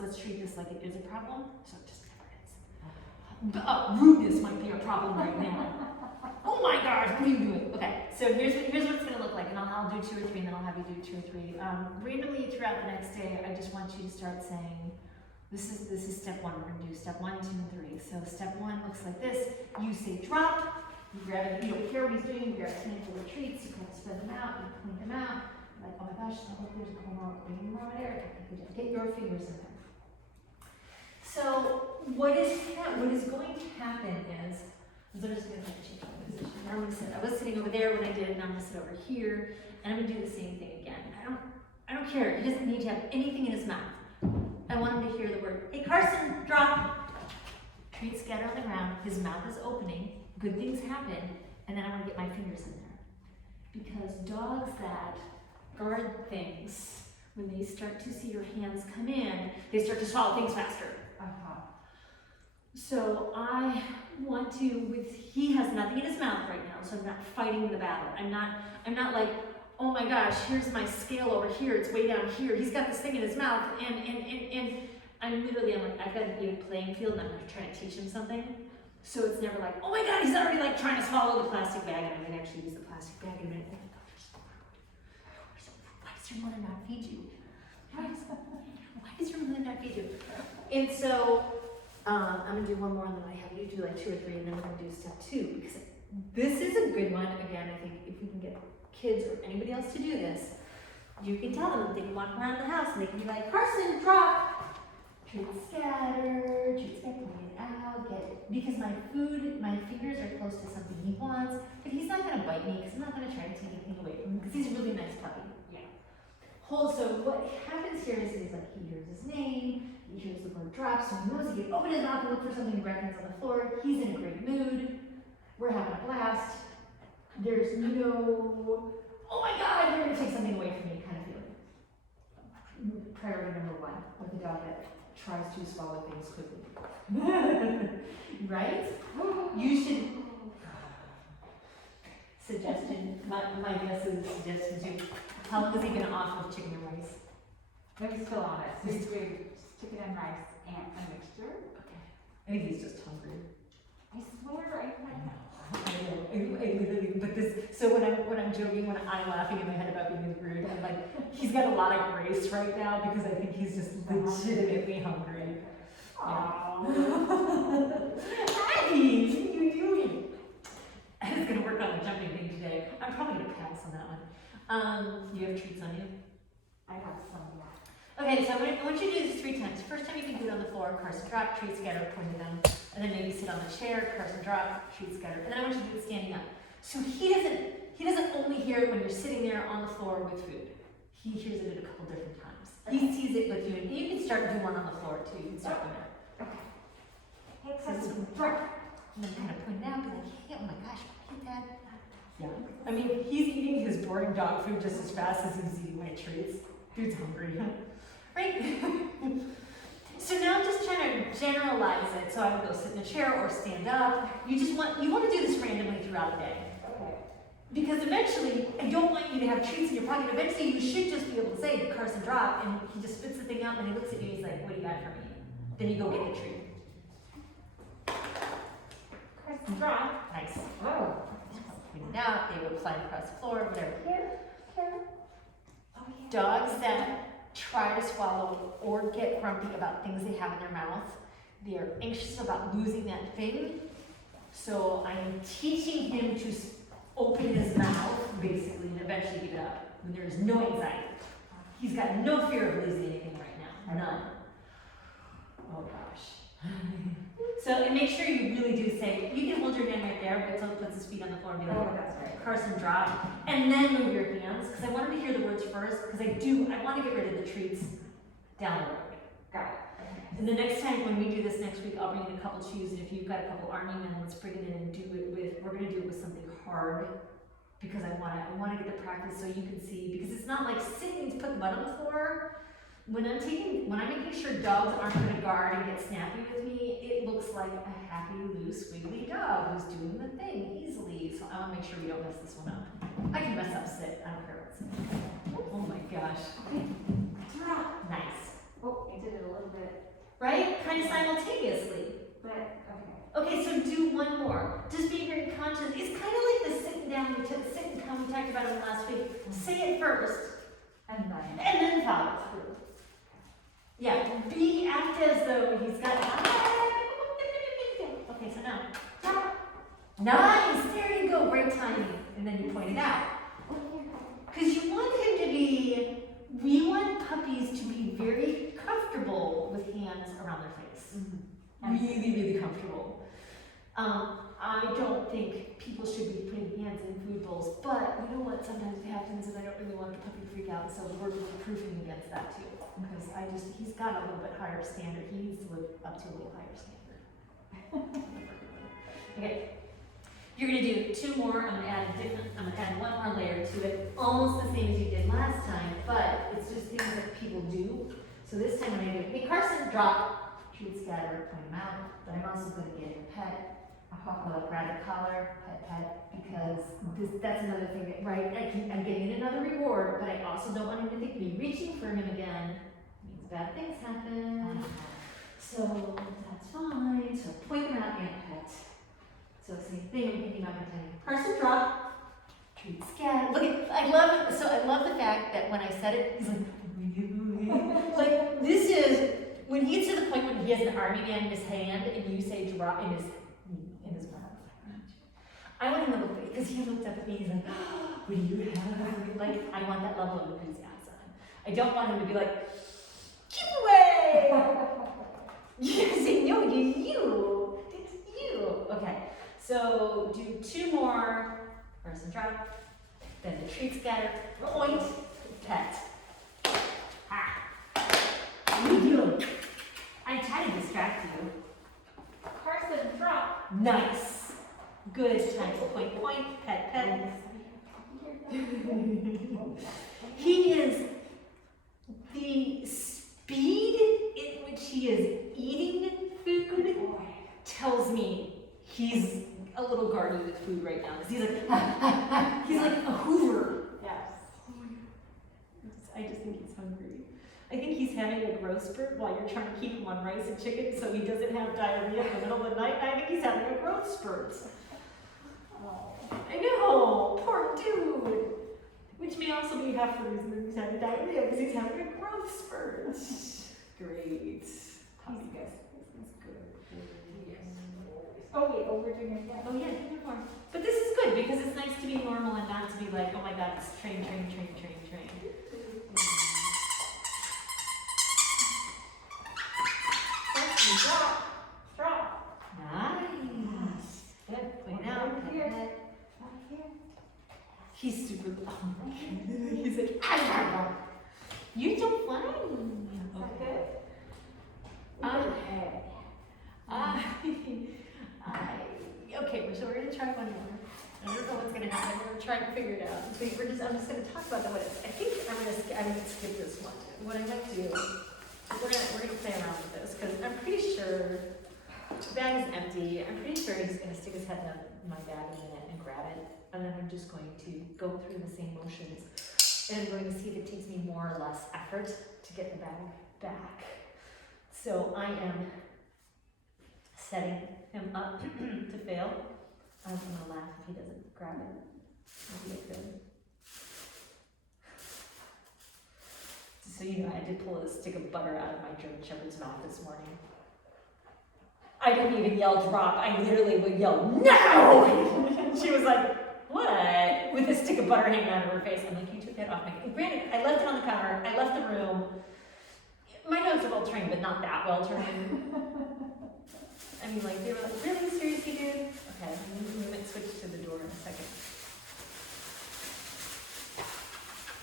let's treat this like it is a problem, so it just never is. Rudeness might be a problem right now. Oh my gosh, what are you doing? Okay, so here's what it's gonna look like, and I'll do 2 or 3, and then I'll have you do 2 or 3. Randomly throughout the next day, I just want you to start saying, this is step 1. We're gonna do step 1, 2, and 3. So step 1 looks like this. You say drop. You grab it. You don't care what he's doing. You grab a handful of treats. You kind of spread them out. You point them out. Like, oh my gosh, I hope there's a corner over there. Get your fingers in there. So what is going to happen is I'm just going to change my position. Now I'm going to sit. I was sitting over there when I did it. Now I'm going to sit over here, and I'm going to do the same thing again. I don't care. He doesn't need to have anything in his mouth. I want him to hear the word, hey Carson, drop. Treats scatter on the ground. His mouth is opening. Good things happen, and then I want to get my fingers in there. Because dogs that guard things, when they start to see your hands come in, they start to swallow things faster. So I want to, he has nothing in his mouth right now, so I'm not fighting the battle. I'm not like, oh my gosh, here's my scale over here, it's way down here. He's got this thing in his mouth, and I'm like, I've got an even playing field, and I'm going to try to teach him something. So it's never like, oh my God, he's already like trying to swallow the plastic bag, and I'm going to actually use the plastic bag in a minute. Why does your mother not feed you? Why does your mother not feed you? And so I'm going to do one more, and then I have you do like 2 or 3, and then we're going to do step 2, because this is a good one. Again, I think if we can get kids or anybody else to do this, you can tell them, they can walk around the house and they can be like, Carson, drop, treat scatter, point it out, because my fingers are close to something he wants, but he's not going to bite me, because I'm not going to try to take anything away from him, because he's a really nice puppy. Yeah. So what happens here is he's like, he hears his name, he hears the word drop, so he knows he can open his mouth and look for something, grab things on the floor, he's in a great mood, we're having a blast. There's no, oh my God, you're going to take something away from me kind of feeling. Priority number 1 with a dog that tries to swallow things quickly. Right? You should, suggestion, my guess is suggestion too. How long has he been off of chicken and rice? No, he's still on it. So he's doing chicken and rice and a mixture. Okay. I think he's just hungry. I swear I know. I know, I literally, but so when I'm joking, when I'm laughing in my head about being rude, I'm like, he's got a lot of grace right now, because I think he's just legitimately hungry. Aww. Hey, what are you doing? I was gonna work on the jumping thing today. I'm probably gonna pass on that one. You have treats on you? I have some, yeah. Okay, so I want you to do this 3 times. First time you can do it on the floor, Carson drop, treat scatter, point to them. And then maybe sit on the chair, Carson drop, treat scatter. And then I want you to do it standing up. So he doesn't only hear it when you're sitting there on the floor with food. He hears it at a couple different times. He sees it with you, and you can start doing one on the floor too. You can start doing that. Okay. Hey, So this is drop. And then kind of point it out, be like, hey, oh my gosh, hit that. Yeah. I mean, he's eating his boring dog food just as fast as he's eating my treats. Dude's hungry. Right? So now I'm just trying to generalize it. So I would go sit in a chair or stand up. You want to do this randomly throughout the day. Okay. Because eventually, I don't want you to have treats in your pocket. Eventually, you should just be able to say, Carson drop, and he just spits the thing out, and he looks at you, and he's like, what do you got for me? Then you go get the treat. Carson drop. Nice. Oh. Point it out, they would fly across the floor, whatever. Here. Oh, yeah. Dogs that try to swallow or get grumpy about things they have in their mouth, they're anxious about losing that thing. So I'm teaching him to open his mouth, basically, and eventually give it up when there's no anxiety. He's got no fear of losing anything right now. None. Oh gosh. So, and make sure you really do say, you can hold your hand right there, but until he puts his feet on the floor and be like, Oh, that's right. Carson drop, and then move your hands, because I want him to hear the words first, because I want to get rid of the treats down the road. Got it. Okay. And the next time when we do this next week, I'll bring in a couple chews, and if you've got a couple army men, let's bring it in and do it with, we're going to do it with something hard, because I want to get the practice so you can see, because it's not like sitting to put the butt on the floor. When I'm making sure dogs aren't going to guard and get snappy with me, it looks like a happy, loose, wiggly dog who's doing the thing easily. So I want to make sure we don't mess this one up. I can mess up sit. I don't care what's. Oh my gosh. Okay. Drop. Nice. Oh, I did it a little bit, right? Kind of simultaneously. but, okay. Okay, so do one more. Just be very conscious. It's kind of like the sitting down, sit and come we talked about it last week. Say it first, And and then follow through. Yeah, be act as though he's got. Okay, so now. Nice, there you go, great timing. And then you point it out. Because you want him to be, we want puppies to be very comfortable with hands around their face. Really, really comfortable. I don't think people should be putting hands in food bowls, but you know what sometimes happens, and I don't really want the puppy to freak out, so we're proofing against that too. Because he's got a little bit higher standard. He needs to live up to a little higher standard. Okay. You're gonna do two more. I'm gonna add one more layer to it, almost the same as you did last time, but it's just things that people do. So this time when I do, hey Carson, drop, treat scatter, point them out, but I'm also gonna get a pet, grab a collar, pet, because that's another thing that, right, I'm getting another reward, but I also don't want him to think me reaching for him again means bad things happen. So that's fine, so point them out and pet. So same thing, I'm thinking about my time. Carson, drop, treat scatter. Look at, I love the fact that when I said it, he's like, like this is, when he gets to the point when he has an army man in his hand and you say drop in his mouth. I want him to look, because he looked up at me, he's like, oh, what do you have? Like, I want that level of enthusiasm. I don't want him to be like, keep away! Yes, no, it's you. Okay, so do two more, Carson drop, then the treat scatter, point, pet. Ah. What are you doing? I'm trying to distract you. Carson, drop. Nice. Good time to point, pet. He is, the speed in which he is eating food tells me he's a little guarded with food right now. He's like, he's like a hoover. Yes. I just think he's hungry. I think he's having a growth spurt while you're trying to keep him on rice and chicken so he doesn't have diarrhea in the middle of the night. I think he's having a growth spurt. I know, poor dude. Which may also be half the reason that he's having diarrhea, because he's having a growth spurt. Great. How's he guys? This is good. Yes. Oh wait, we're doing it again. Oh yeah, do more. But this is good because it's nice to be normal and not to be like, oh my god, it's train. Drop. Nice. Good. Point out. Here. He's super. Oh my god. He's like, ah, you're so funny. Is that good? Okay, so we're gonna try one more. I don't know what's gonna happen. We're trying to figure it out. So I'm just gonna talk about what it's. I think I'm gonna skip this one. What I might do. We're gonna play around with this because I'm pretty sure the bag is empty. I'm pretty sure he's gonna stick his head in my bag in a minute and grab it, and then I'm just going to go through the same motions, and I'm going to see if it takes me more or less effort to get the bag back. So I am setting him up to fail. I'm gonna laugh if he doesn't grab it. It'll be good. So you know, I did pull a stick of butter out of my German Shepherd's mouth this morning. I didn't even yell drop. I literally would yell no. She was like, what? With a stick of butter hanging out of her face. I'm like, you took that off me. Granted, I left it on the counter. I left the room. My dogs are well trained, but not that well trained. I mean, like, they were like, really? Seriously, dude? Okay, we might switch to the door in a second.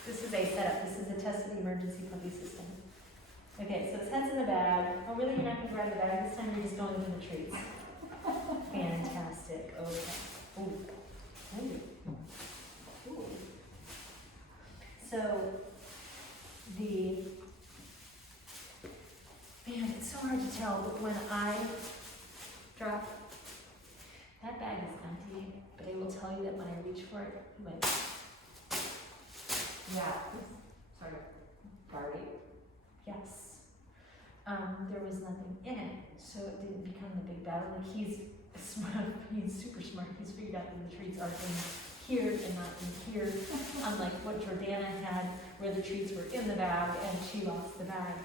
This is a setup. This is a test of the emergency puppy system. Okay, so his head's in the bag. Oh, really? You're not going to grab the bag this time? You're just going into the treats. Fantastic. Okay. Ooh. Ooh. So, man, it's so hard to tell, but when I drop, that bag is empty, but I will tell you that when I reach for it, it went. Yeah. Sort of guarding. Yes. there was nothing in it, so it didn't become the big battle. Like he's smart, he's super smart. He's figured out that the treats are in here and not in here. Unlike what Jordana had, where the treats were in the bag and she lost the bag.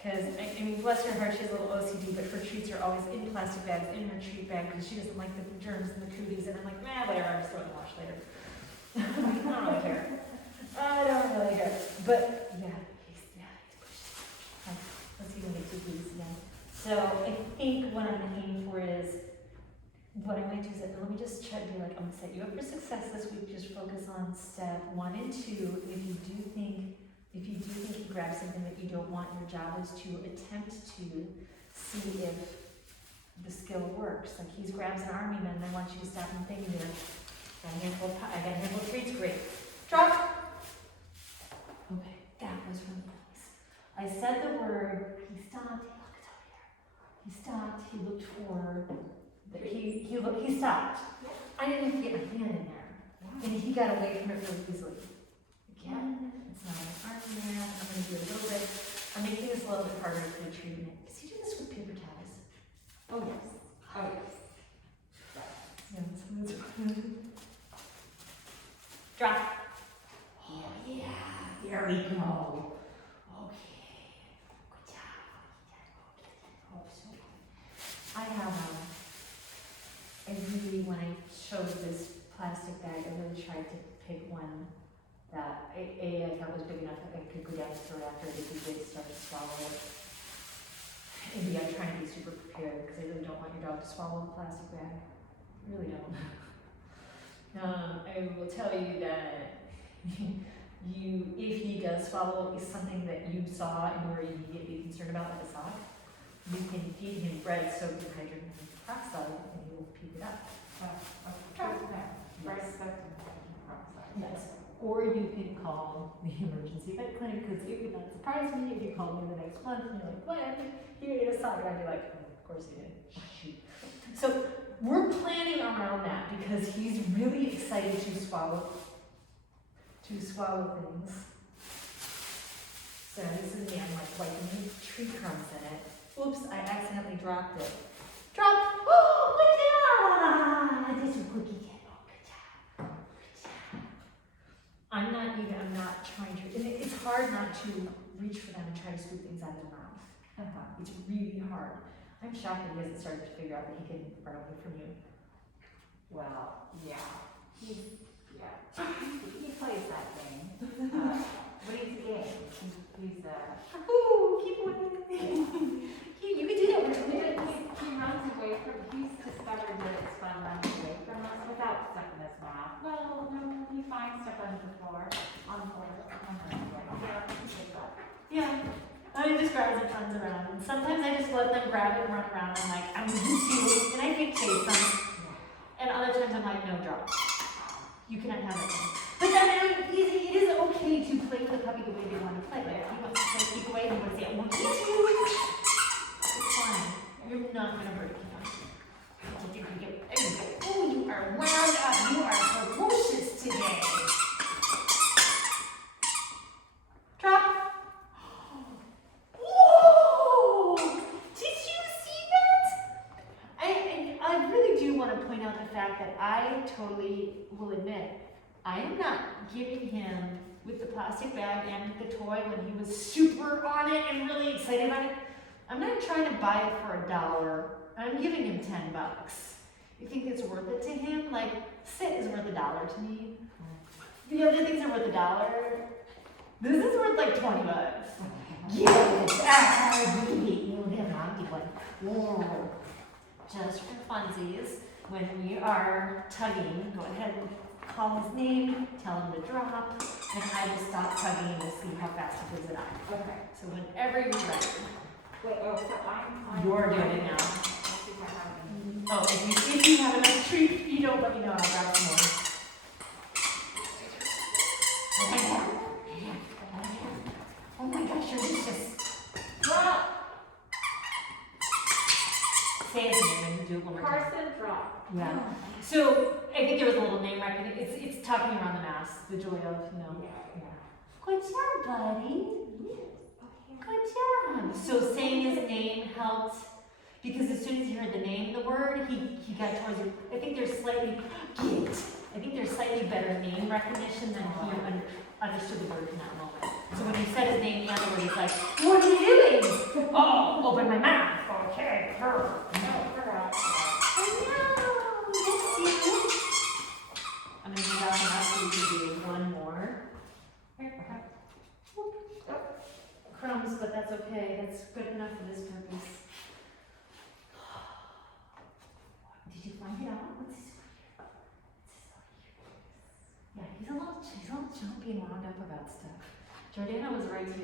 Because, I mean, bless her heart, she has a little OCD, but her treats are always in plastic bags, in her treat bag, because she doesn't like the germs and the cooties. And I'm like, whatever, I'll just throw it in the wash later. I don't really care. I don't really care. But, yeah, he's pushed. Let's see when we do these again. So, I think what I'm aiming for is, what I might do is, let me just try to be like, I'm going to set you up for success this week. Just focus on step 1 and 2. If you do think you grab something that you don't want, your job is to attempt to see if the skill works. Like he grabs an army man and I want you to stop and think there. I got a handful of treats, great. Drop! Okay, that was really nice. I said the word, he stopped, hey look, it's over here. He stopped, he looked for, he stopped. I didn't have to get my hand in there. And he got away from it really easily. Again, it's not an arm man. I'm going to do a little bit. I'm making this a little bit harder for the treatment. Because you do this with paper towels. Oh, yes. Oh, yes. Yeah, drop. Oh, yeah. There we go. Okay. Good job. Oh, so good. I have, when I chose this plastic bag, I really tried to pick one that I thought was big enough that I could go down the throat after if you did start to swallow it. And B, I'm trying to be super prepared because I really don't want your dog to swallow a plastic bag. I really don't. I will tell you that if he does swallow something that you saw and were immediately concerned about, like a sock, you can feed him bread soaked in hydrogen peroxide and he will puke it up. Yes. Or you can call the emergency vet clinic, because it would not surprise me if you called me the next month and you're like, what? You ate a sock. And I'd be like, oh, of course you did. Shoot. So we're planning around that because he's really excited to swallow things. So this is me, I'm like wiping tree crumbs in it. Oops, I accidentally dropped it. Drop! Oh, good job! This is cookie cat. Oh, good job. Good job. I'm not trying to, and it's hard not to reach for them and try to scoop things out of their mouth. It's really hard. I'm shocked that he hasn't started to figure out that he can run away from you. Well, yeah. He plays that game. But he's a game. Ooh, keep away. You can do that. He runs away from, he's discovered that it's fun running away from us without stuff in his mouth. Well, no, he finds stuff on the floor. Yeah. I just grabs and runs around. And sometimes I just let them grab it and run around. I'm like, I'm going to see, and I can chase them. And other times I'm like, no, drop. You cannot have it. But then it is okay to play with the puppy the way they want to play. Like, if he wants to play keep away, he wants to say, I want to eat you. It's fine. You're not going to hurt him. Oh, you are wound up. You are ferocious today. Drop. Whoa! Did you see that? I really do want to point out the fact that I totally will admit I am not giving him with the plastic bag and the toy when he was super on it and really excited about it. I'm not trying to buy it for $1. I'm giving him $10. You think it's worth it to him? Like, sit is worth $1 to me. The other things are worth $1. This is worth like $20. Yes! You'll get an empty one. Whoa. Just for funsies, when we are tugging, go ahead and call his name, tell him to drop, and I will stop tugging and we'll see how fast he gives it up. Okay. So whenever you're ready. Wait, so I'm You're doing it now. Let's see what happens. Oh, if you have enough treat, you don't let me know and I'll grab some more. Oh my gosh, you're delicious. Drop! Say his name and do it one more time. Carson, drop. Yeah. So I think there was a little name recognition. It's tucking around the mask, the joy of, Yeah. Good job, buddy. Good job. So saying his name helped, because as soon as he heard the name of the word, he got towards it. I think there's slightly, I think there's slightly better name recognition than he understood the word in that moment. So when you said his name, the other word, he's like, what are you doing? Oh, open my mouth. Okay, her. No, forgot. I know, that's you. I'm gonna do that one so we can do one more. Crumbs, but that's okay. That's good enough for this purpose. Did you find it out? What's this over here? Yeah, he's a little jumpy and wound up about stuff. Jordana was right too.